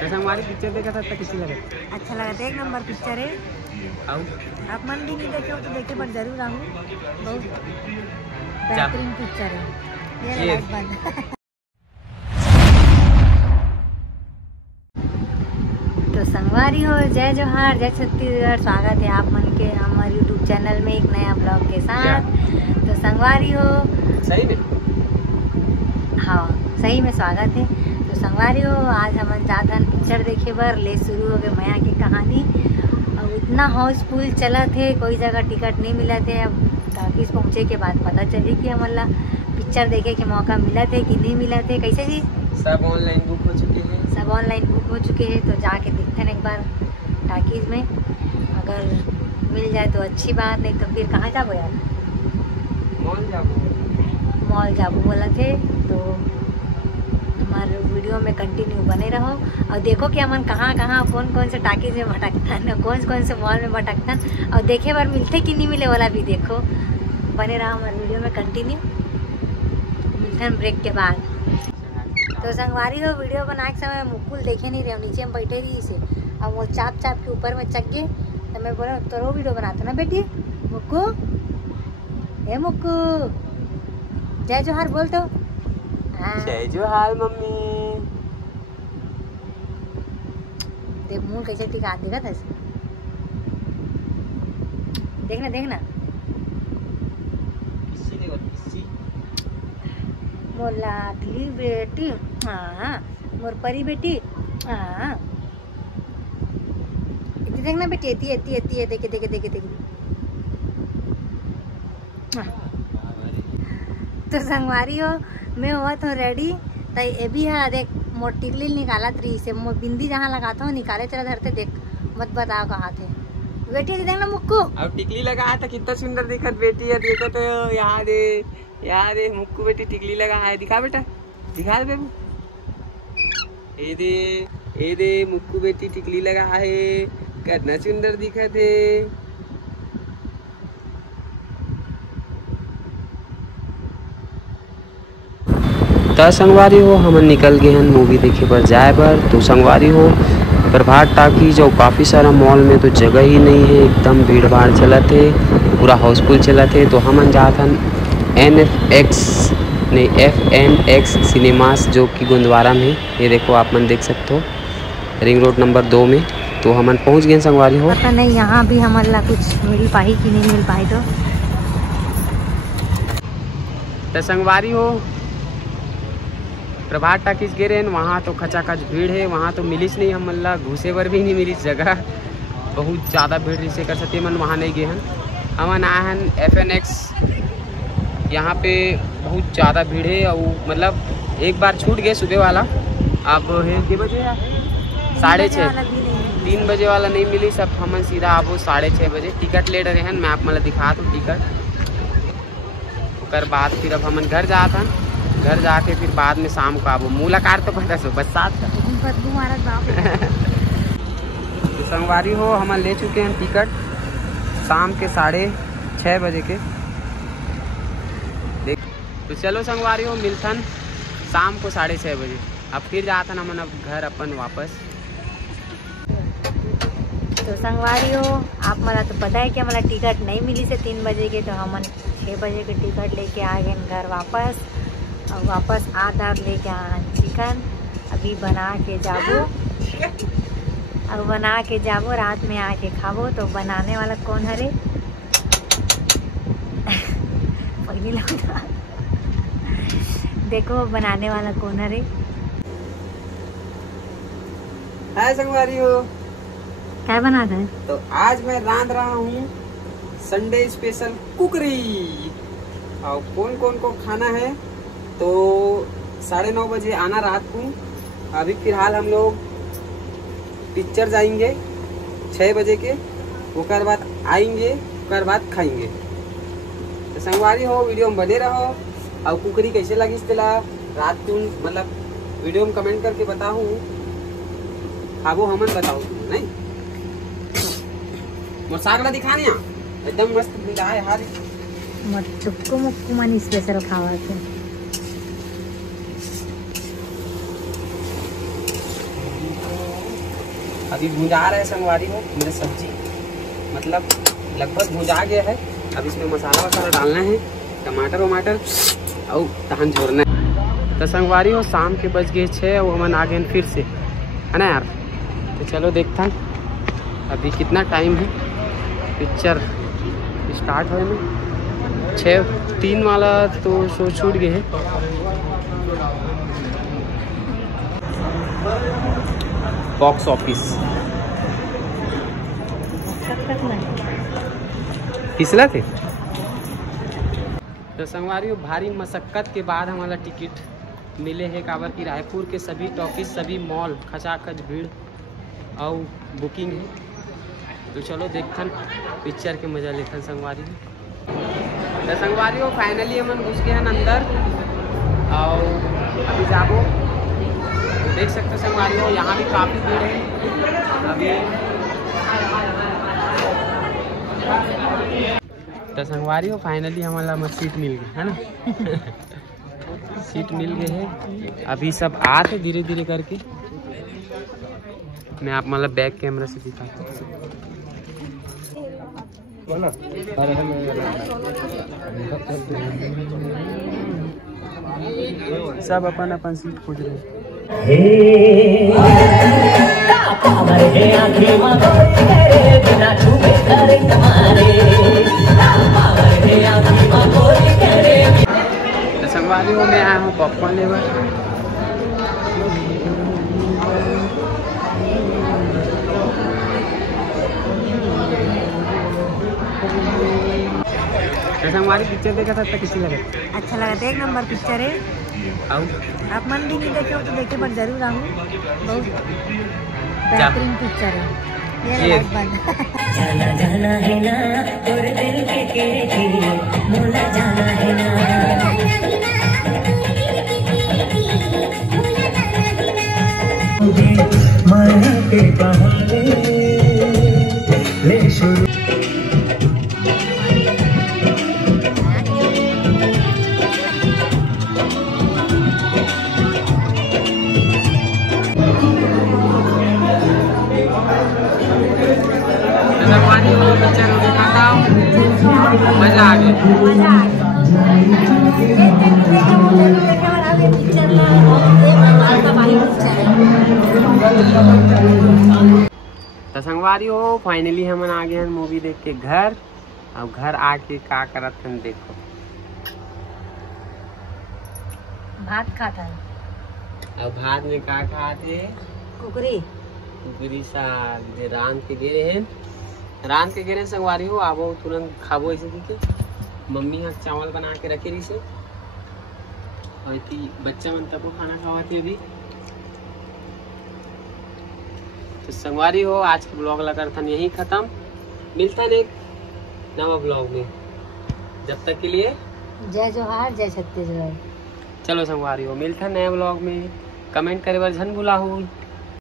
तो हमारी पिक्चर देखा था किसी लगा अच्छा लगा था, एक नंबर पिक्चर है। आप मन भी नहीं देखे हो तो देखे पर जरूर आऊँ, बहुत बेहतरीन पिक्चर है। ये लाइट बंद। तो संगवारी हो, जय जोहार, जय छत्तीसगढ़। स्वागत है आप मन के हमारे यूट्यूब चैनल में एक नया ब्लॉग के साथ। तो संगवारी हो सही में, हाँ सही में स्वागत है। तो संगवारी हो, आज हम जाथन पिक्चर देखे बर ले शुरू हो गए माया की कहानी। अब इतना हाउसफुल चला थे, कोई जगह टिकट नहीं मिला थे। अब टाकीज पहुँचे के बाद पता चली कि हमला पिक्चर देखे के मौका मिला थे कि नहीं मिला थे। कैसे जी? सब ऑनलाइन बुक हो चुके हैं। सब ऑनलाइन बुक हो चुके हैं। तो जाके देखते हैं एक बार टाकीज में, अगर मिल जाए तो अच्छी बात, नहीं तो फिर कहाँ जाबो यार? मॉल जाबो बोला थे। तो हमारे वीडियो में कंटिन्यू बने रहो और देखो कि हमन कहाँ कहाँ कौन कौन से टाकीज में भटकतन, कौन से मॉल में भटकतन और देखे बार मिलते कि नहीं मिले वाला भी देखो। बने रहो हमारे वीडियो में कंटिन्यू। मिलते ब्रेक के बाद। तो संगवारी हो, वीडियो बनाए के समय मुकुल देखे नहीं रहे, नीचे में बैठे रही से। अब वो चाप चाप के ऊपर में चक गए तो मैं बोला तो वीडियो बनाते ना बेटी। मुक्कू, हे मुक्कू, जय जोहार बोल तो। जय जोहार मम्मी। देख मुँह कैसे टिका दिखा था, देखना देखना। मोर लाडली बेटी, हाँ मोर परी बेटी, हाँ इतनी देखना बेटी, एती एती एती है, देखे देखे देखे देखे। तो संगवारी हो, मैं हुआ तो रेडी। तो ये भी है, देख मोर टिकली निकाला त्री से, मोर बिंदी जहाँ लगाता हूँ निकाले चला धरते। देख मत बताओ कहाँ थे बेटी, देखना मुक्कू। अब टिकली लगाया था, कितना सुंदर दिखत बेटी है। देखो तो याद है मुक्कू बेटी टिकली लगा है। दिखा बेटा, दिखा दे बेबू। ए दे मुक्कू बेटी टिकली लगा है, कितना सुंदर दिखत है। तो संगवारी हो, हम निकल गए हैं मूवी देखे पर जाए पर। तो संगवारी हो, प्रभात टाकीज और काफ़ी सारा मॉल में तो जगह ही नहीं है, एकदम भीड़ भाड़ चला थे, पूरा हाउसफुल चला थे। तो हम जात हन FNX सिनेमास, जो कि गुरुद्वारा में। ये देखो आप मन देख सकते हो, रिंग रोड नंबर 2 में। तो हम पहुंच गए संगवारी हो। पता नहीं यहाँ भी हमारा कुछ मिल पाई कि नहीं मिल पाई। तो संगवारी हो, प्रभात टाकीज गे रहे, वहाँ तो खचाखच भीड़ है, वहाँ तो मिलिस नहीं हमला, घुसे बर भी नहीं मिलिस जगह, बहुत ज़्यादा भीड़ रिसे कर सकते मन, वहाँ नहीं गए हैं। हमन आए हैं FNX, यहाँ पे बहुत ज़्यादा भीड़ है। और मतलब एक बार छूट गए सुबह वाला, अब है के बजे 6:30, 3 बजे वाला नहीं मिली। सब हमन सीधा अब 6:30 बजे टिकट ले रहे हैं। मैं आप मतलब दिखा दूँ टिकट, उसके बाद फिर अब हमन घर जाता हन। घर जाके फिर बाद में शाम को आबो। मुलाकात तो पता सो बरसात का। तो संगवारी हो, हम ले चुके हैं टिकट शाम के 6:30 बजे के। देख तो चलो संगवारी हो, मिलथन शाम को 6:30 बजे। अब फिर जाता ना मन अब घर अपन वापस। तो संगवारी हो, आप मला तो पता है कि हमारा टिकट नहीं मिली से 3 बजे के। तो हमन 6 बजे के टिकट लेके आ गए घर वापस। और वापस आधार लेके आए चिकन, अभी बना के जाबो। अब बना के जाबो, रात में आके खाबो। तो बनाने वाला कौन है रे? पगली लगता। देखो बनाने वाला कौन है रे? हाय संगवारी हो, क्या बनाता है? तो आज मैं रांध रहा हूँ संडे स्पेशल कुकरी। और कौन कौन को खाना है तो 9:30 बजे आना रात को। अभी फिलहाल हम लोग पिक्चर जाएंगे 6 बजे के, उसके बाद आएंगे, उसके बाद खाएंगे। तो संगवारी हो, वीडियो में बने रहो। और कुकरी कैसे लगी तेला रात को मतलब वीडियो में कमेंट करके बताऊँ, खाबो हमन बताओ नहीं। मोर सागला दिखाने एकदम मस्त मिलाए हार मत चुक्कू मुक्कू मन स्पेशल खावा थे। अभी भुजा रहे संगवारी हो मेरे सब्जी, मतलब लगभग भुजा गया है। अब इसमें मसाला वसाला डालना है, टमाटर वमाटर और धान जोड़ना है। तो संगवारी हो शाम के बज गए 6 और हम आ गए फिर से, है ना यार। तो चलो देखता है अभी कितना टाइम है पिक्चर स्टार्ट होने में। 6:03 वाला तो शो छूट गए है। बॉक्स ऑफिस फिसला थे। तो संगवारी भारी मशक्कत के बाद हमारा टिकट मिले है काबर की रायपुर के सभी टॉकीज सभी मॉल खचाखच भीड़ और बुकिंग है। तो चलो देखथन पिक्चर के मजा लेथन संगवारी। तो संगवारी हो फाइनली हम घुस गए हैं अंदर और अभी जाबो तो देख सकते हो संगवारी हो यहाँ भी काफ़ी भीड़ है अभी। तो संगवारी हो फाइनली हमारा सीट मिल गया है ना। सीट मिल गए है। अभी सब आते धीरे धीरे करके मैं आप मतलब बैक कैमरा से दिखाता हूँ। सब अपन अपन सीट खोज रहे हैं। संगवारी हो मैं आया हूँ पॉपकॉर्न लेवर। संगवारी पिक्चर देखा था किसी लगा? अच्छा लगा था, एक नंबर पिक्चर है। आप मन भी नहीं देखे हो तो देखे पर जरूर आऊँ, बहुत बेहतरीन पिक्चर है। ये जाना जाना है ना तोरे दिल के केरे मोला जाना है ना माने के बहाने ले शुरू। मजा आ गया। तो संगवारी हो फाइनली हम आ गए हैं मूवी देख के घर। अब घर आके का करत हैं देखो, भात खाता है। अब भात में का खाते कुकरी कुकरी साग रान के गिरे हैं, रान के गिरे संगवारी हो आवो तुरंत खाबो ऐसे दिखे। मम्मी यहाँ चावल बना के रखे रही से और बच्चा मन तब खाना खावाते अभी। तो संगवारी हो आज के ब्लॉग लगा था यही खत्म, मिलता है एक नवा ब्लॉग में। जब तक के लिए जय जोहार जय छत्तीसगढ़। चलो संगवारी हो मिलता है नए ब्लॉग में। कमेंट करे बार झन भुला हो।